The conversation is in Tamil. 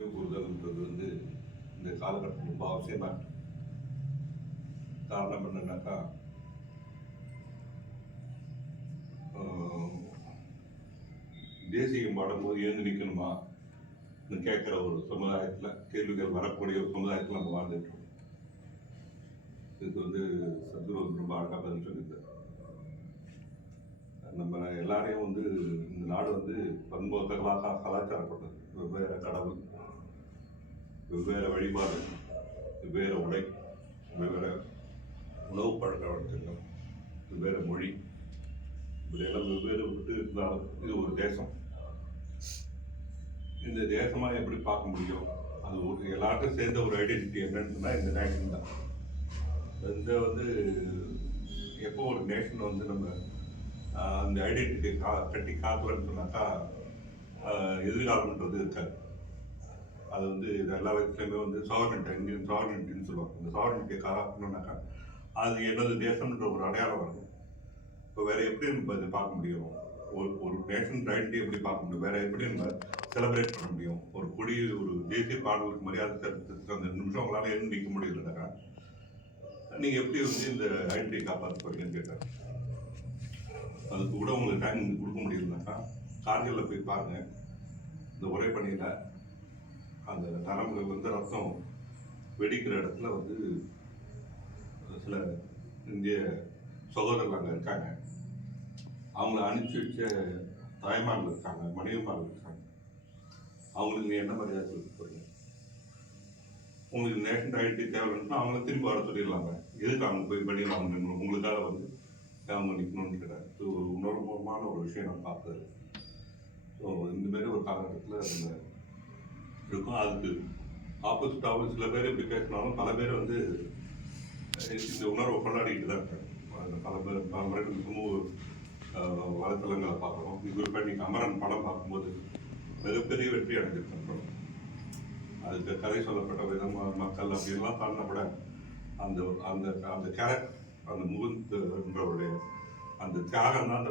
கூறுதல்ன்றது இந்த காலகட்டத்தில் ரொம்ப அவசியமாக இருக்கு. காரணம் என்னன்னாக்கா தேசியம் பாடும்போது எழுந்து நிற்கணுமா கேட்குற ஒரு சமுதாயத்தில் கேள்விகள் வரக்கூடிய ஒரு சமுதாயத்தில் நம்ம வாழ்ந்துட்டு இருக்கோம். இதுக்கு சத்குரு ரொம்ப அழகாக பதில் சொல்லியிருக்காரு. நம்ம எல்லாரையும் இந்த நாடு பன்முக கலாச்சாரப்பட்டது. வெவ்வேறு கடவுள், வெவ்வேறு வழிபாடு, வெவ்வேறு உடை, வெவ்வேறு உணவு பழக்க வழக்கங்கள், வெவ்வேறு மொழி, இப்படியெல்லாம் வெவ்வேறு விட்டு இருந்தாலும் இது ஒரு தேசம். இந்த தேசமாக எப்படி பார்க்க முடியும்? அது எல்லாருக்கும் சேர்ந்த ஒரு ஐடென்டிட்டி என்னன்னு சொன்னால் இந்த நேஷன் தான். இந்த எப்போ ஒரு நேஷன் நம்ம அந்த ஐடென்டிட்டி கட்டி காக்கலன்னு சொன்னாக்கா எதிர்காலம்ன்றது இருக்காது. அது இது எல்லா விதத்துலையுமே சாவரனிட்டி, இந்தியன் சாவரனிட்டின்னு சொல்லுவாங்க. இந்த சாவரனிட்டியை காக்கணும்னாக்கா அது எனது தேசம்ன்ற ஒரு அடையாளம் வரணும். இப்போ வேற எப்படி நம்ம இதை பார்க்க முடியும்? ஒரு நேஷன் ஐடென்டிட்டி எப்படி பார்க்க முடியும்? வேற எப்படி நம்ம செலிப்ரேட் பண்ண முடியும்? ஒரு கொடி, ஒரு தேசிய பாடலுக்கு மரியாதை செலுத்துறதுக்கு அந்த நிமிஷம் உங்களால் எழுந்து நிற்க முடியலனாக்கா நீங்கள் எப்படி இந்த ஐடென்டிட்டி காப்பாற்ற போறீங்கன்னு கேட்டார். அதுக்கு கூட உங்களுக்கு டைம் கொடுக்க முடியலனாக்கா கார்கில்ல போய் பாருங்க. இந்த ஒரே பணியில் அந்த நரம்புகள் ரத்தம் வெடிக்கிற இடத்துல சில இந்திய சகோதரர்கள் அங்கே இருக்காங்க. அவங்கள அனுப்பிச்சி வச்ச தாய்மார்கள் இருக்காங்க, மனைவிமார்கள் இருக்காங்க. அவங்களுக்கு நீ என்ன மரியாதை சொல்லிட்டு போறீங்க? உங்களுக்கு நேஷனல் ஐடென்டிட்டி தேவைன்னா அவங்கள திரும்பி வர சொல்லிடலாங்க. எதுக்கு அவங்க போய் பண்ணி அவங்க உங்களுக்காக அவங்க நிற்கணும்னு கேட்டார். ஸோ ஒரு உணர்வுபூர்வமான ஒரு விஷயம் நான் பார்த்தது. ஸோ இந்தமாரி ஒரு காலகட்டத்தில் நம்ம இருக்கும். அதுக்கு ஆப்போசிட்டாகவும் சில பேர் இப்படி பேசினாலும் பல பேர் இந்த உணர்வை கொண்டாடிட்டு தான் இருக்காங்க. பல பேர் சமூக வலைத்தளங்களை பார்க்குறோம். குறிப்பாக இன்னைக்கு அமரன் படம் பார்க்கும்போது மிகப்பெரிய வெற்றி அடைஞ்சிருக்கேன் படம். அதுக்கு கதை சொல்லப்பட்ட விதம் மக்கள் அப்படின்லாம் தாண்டின கூட அந்த அந்த அந்த கேரக்டர், அந்த முகுந்த்ன்றவருடைய அந்த தியாகம் தான்